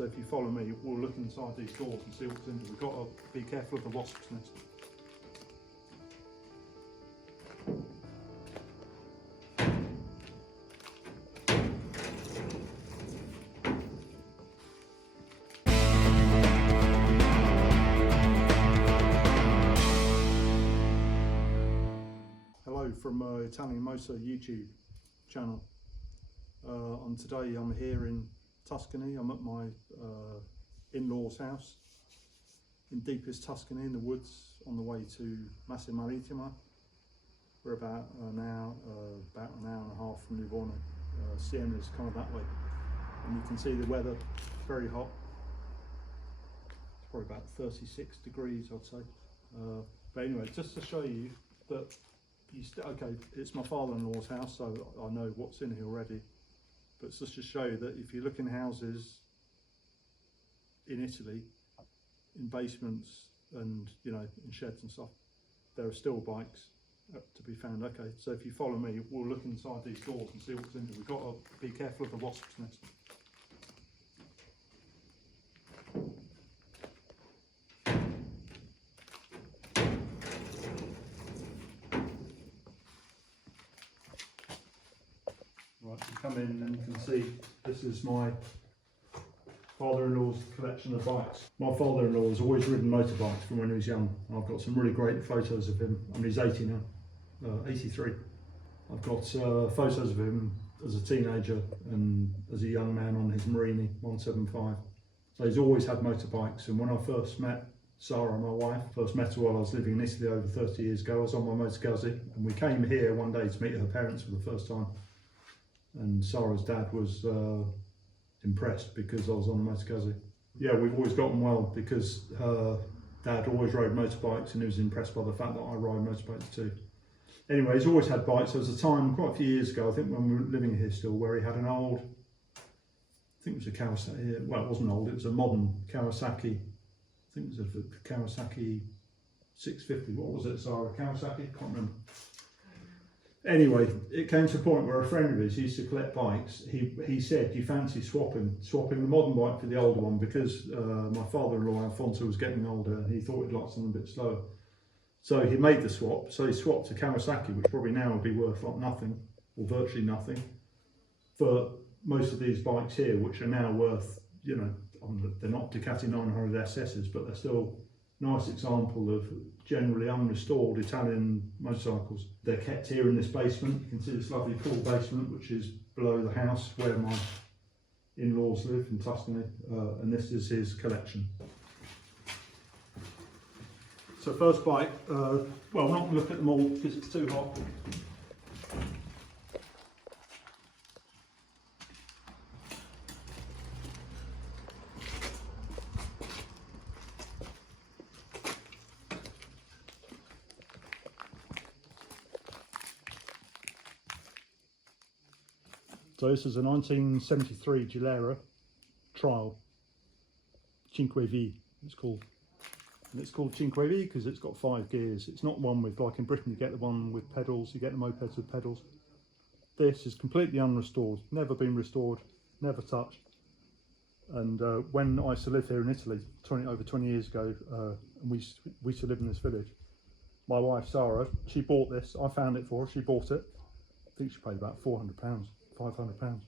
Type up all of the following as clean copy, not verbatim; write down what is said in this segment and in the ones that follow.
so if you follow me, we'll look inside these doors and see what's in there. We've got to be careful of the wasp's nest. Hello from Italian Motor YouTube channel. And today I'm here in Tuscany. I'm at my in-laws house in deepest Tuscany in the woods on the way to Massa Marittima. We're about an hour and a half from Livorno. Siena's kind of that way, and you can see the weather, very hot. It's probably about 36 degrees I'd say. But anyway, just to show you that okay, it's my father-in-law's house, so I know what's in here already. But it's just to show you that if you look in houses in Italy, in basements and in sheds and stuff, there are still bikes to be found. Okay, so if you follow me, we'll look inside these doors and see what's in there. We've got to be careful of the wasp's nest. Right, you come in and you can see this is my father-in-law's collection of bikes. My father-in-law has always ridden motorbikes from when he was young. I've got some really great photos of him. I mean, he's 80 now, 83. I've got photos of him as a teenager and as a young man on his Marini 175. So he's always had motorbikes, and when I first met Sarah, my wife, first met her while I was living in Italy over 30 years ago, I was on my Motor Guzzi, and we came here one day to meet her parents for the first time. And Sarah's dad was impressed because I was on the Motor Guzzi. Yeah, we've always gotten well because her dad always rode motorbikes and he was impressed by the fact that I ride motorbikes too. Anyway, he's always had bikes. There was a time quite a few years ago, I think when we were living here still, where he had an old, I think it was a Kawasaki, well it wasn't old, it was a modern Kawasaki, I think it was a Kawasaki 650, what was it, Sarah? Kawasaki? Can't remember. Anyway, it came to a point where a friend of his used to collect bikes. He said, do you fancy swapping the modern bike for the older one, because my father-in-law Alfonso was getting older and he thought he'd like something a bit slower. So he made the swap. So he swapped to Kawasaki, which probably now would be worth like nothing, or virtually nothing, for most of these bikes here, which are now worth, they're not Ducati 900 SSs, but they're still a nice example of generally unrestored Italian motorcycles. They're kept here in this basement. You can see this lovely cool basement, which is below the house where my in-laws live in Tuscany, and this is his collection. So first bike, well, I'm not going to look at them all because it's too hot. So this is a 1973 Gilera Trial, 5V it's called. And it's called 5V because it's got 5 gears. It's not one with, like in Britain you get the one with pedals, you get the mopeds with pedals. This is completely unrestored, never been restored, never touched. And when I used to live here in Italy, over 20 years ago, and we used to live in this village, my wife Sarah, she bought this, I found it for her, she bought it. I think she paid about £400, £500.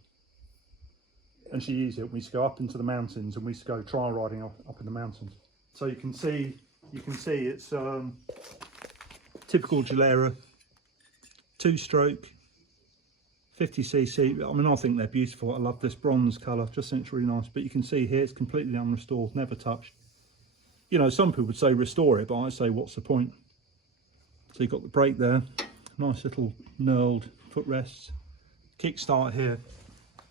And she used it. We used to go up into the mountains and we used to go trial riding up in the mountains. So you can see it's typical Gilera, 2-stroke, 50cc. I mean, I think they're beautiful. I love this bronze colour, just think it's really nice. But you can see here it's completely unrestored, never touched. Some people would say restore it, but I say what's the point? So you've got the brake there, nice little knurled footrests, kickstart here.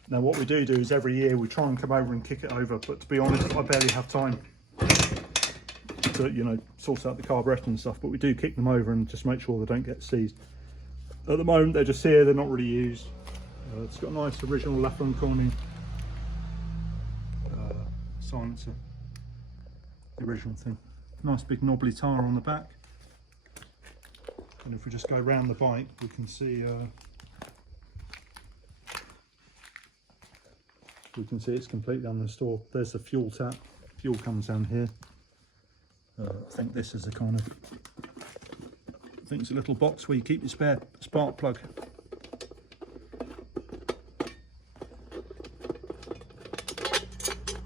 Now what we do is every year we try and come over and kick it over, but to be honest, I barely have time to sort out the carburetor and stuff, but we do kick them over and just make sure they don't get seized. At the moment they're just here, they're not really used. It's got a nice original Lafron Corning silencer, the original thing. Nice big knobbly tyre on the back, and if we just go around the bike we can see You can see it's completely unrestored. There's the fuel tap. Fuel comes down here. I think this is a kind of, I think it's a little box where you keep your spare spark plug.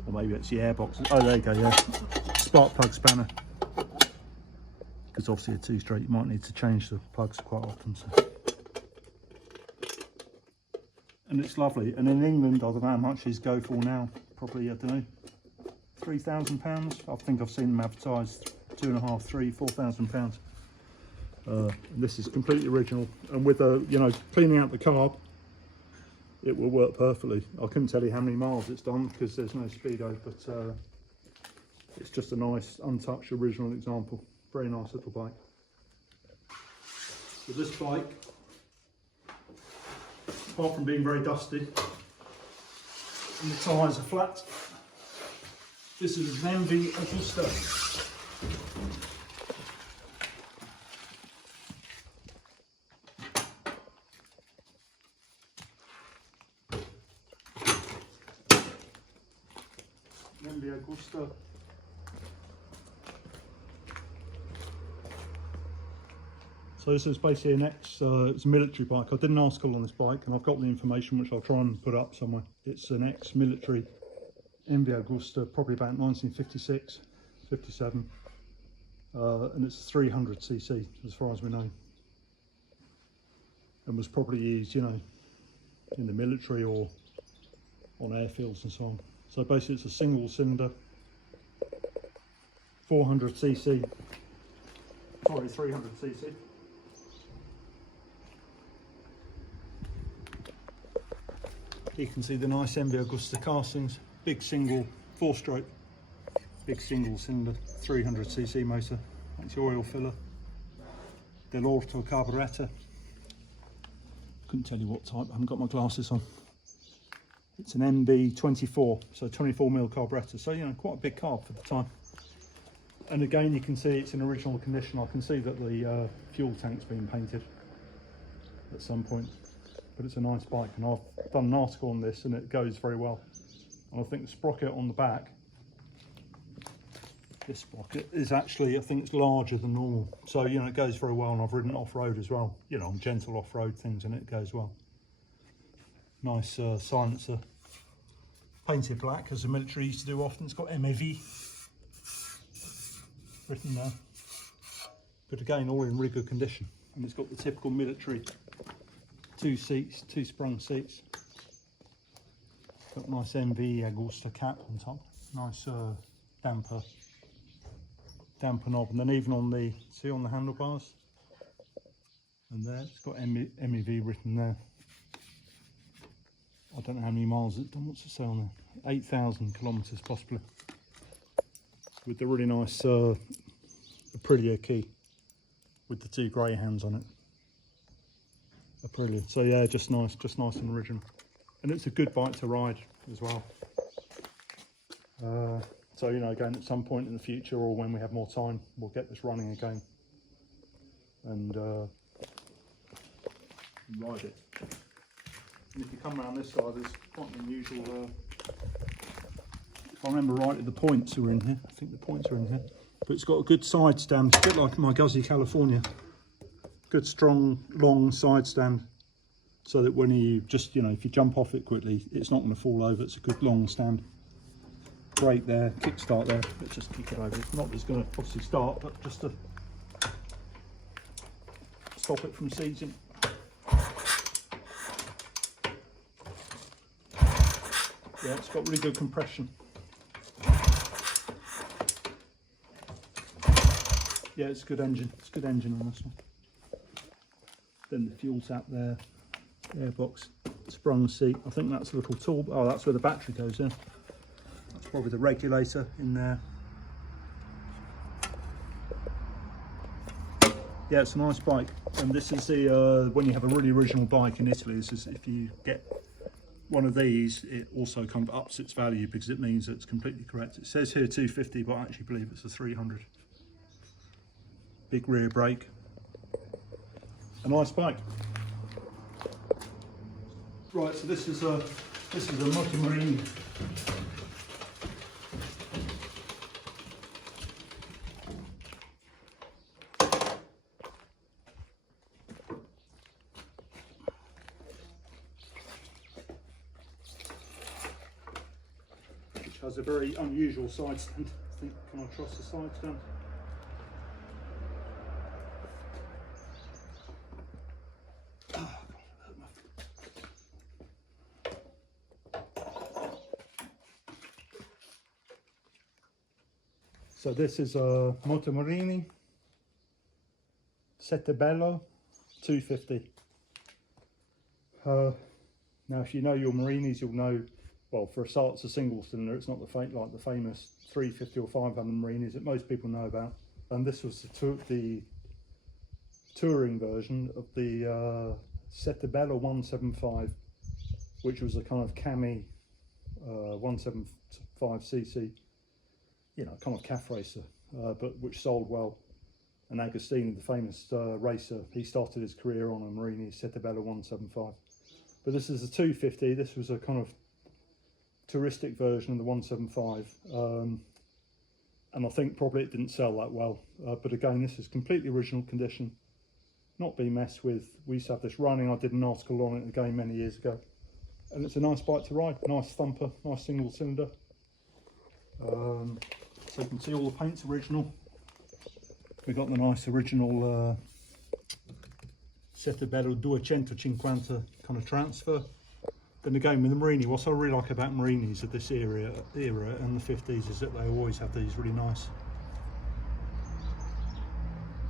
Or maybe it's the air box. Oh, there you go, yeah. Spark plug spanner. Because obviously a 2-stroke, you might need to change the plugs quite often. So. And it's lovely. And in England, I don't know how much these go for now. Probably, I don't know, £3,000. I think I've seen them advertised £2,500, £3,000, £4,000. This is completely original, and with you know, cleaning out the carb, it will work perfectly. I couldn't tell you how many miles it's done because there's no speedo, but it's just a nice, untouched, original example. Very nice little bike. So this bike, apart from being very dusty, and the tyres are flat, this is an MV Augusta. MV Augusta. So this is basically an it's a military bike. I did an article on this bike and I've got the information which I'll try and put up somewhere. It's an ex-military MV Augusta, probably about 1956, 57. And it's 300cc as far as we know. And was probably used, you know, in the military or on airfields and so on. So basically it's a single cylinder, 400cc, sorry, 300cc. You can see the nice MV Augusta castings, big single 4-stroke, big single cylinder, 300cc motor. That's your oil filler. Dell'Orto carburetor. Couldn't tell you what type, I haven't got my glasses on. It's an MB24, so 24mm carburetor, so you know, quite a big carb for the time. And again, you can see it's in original condition. I can see that the fuel tank's been painted at some point. But it's a nice bike, and I've done an article on this and it goes very well. And I think the sprocket on the back, this sprocket is actually, I think it's larger than normal. So, you know, it goes very well, and I've ridden off-road as well, you know, on gentle off-road things, and it goes well. Nice silencer, painted black as the military used to do often. It's got MAV written there. But again, all in really good condition. And it's got the typical military 2 seats, 2 sprung seats. Got a nice MV Augusta cap on top. Nice damper knob, and then even on the, see on the handlebars, and there it's got MEV written there. I don't know how many miles it's done. What's it say on there? 8,000 kilometres possibly. With the really nice Aprilia key with the 2 greyhounds on it. Aprilia. So yeah, just nice and original. And it's a good bike to ride as well. So, you know, again, at some point in the future, or when we have more time, we'll get this running again and ride it. And if you come around this side, there's quite an unusual, if I remember rightly, the points are in here. I think the points are in here. But it's got a good side stand, a bit like my Guzzi California. Good, strong, long side stand, so that when you just, you know, if you jump off it quickly, it's not going to fall over. It's a good long stand. Brake there, kickstart there. Let's just kick it over. It's not just going to obviously start, but just to stop it from seizing. Yeah, it's got really good compression. Yeah, it's a good engine. It's a good engine on this one. Then the fuel tap there, airbox, sprung seat. I think that's a little tool. Oh, that's where the battery goes in. That's probably the regulator in there. Yeah, it's a nice bike. And this is the when you have a really original bike in Italy. This is, if you get one of these, it also kind of ups its value because it means that it's completely correct. It says here 250, but I actually believe it's a 300. Big rear brake. A nice bike. Right, so this is a Multimarine Which has a very unusual side stand. I think, can I trust the side stand? So this is a Motomarini Sette Bello 250. Now if you know your Marinis, you'll know, well, for a start it's a single cylinder, it's not like the famous 350 or 500 Marinis that most people know about. And this was the touring version of the Sette Bello 175, which was a kind of cami 175cc, you know, kind of calf racer, but which sold well. And Agostini, the famous racer, he started his career on a Marini Sette Bello 175. But this is a 250. This was a kind of touristic version of the 175, and I think probably it didn't sell that well. But again, this is completely original condition, not being messed with. We used to have this running. I did an article on it again many years ago, and it's a nice bike to ride. Nice thumper, nice single cylinder. So you can see all the paint's original. We've got the nice original Sette Bello 250 kind of transfer. Then again with the Marini, what I really like about Marinis of this era and the 50s is that they always have these really nice,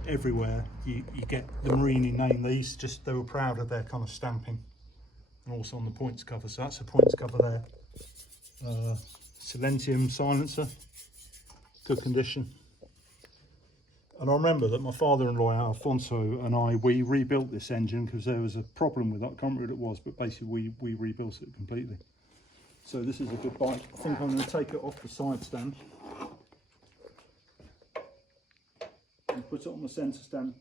everywhere you get the Marini name. They were proud of their kind of stamping, and also on the points cover. So that's the points cover there. Silentium silencer, good condition. And I remember that my father-in-law Alfonso and we rebuilt this engine because there was a problem with it. I can't remember what it was, but basically we rebuilt it completely. So this is a good bike. I think I'm going to take it off the side stand and put it on the centre stand.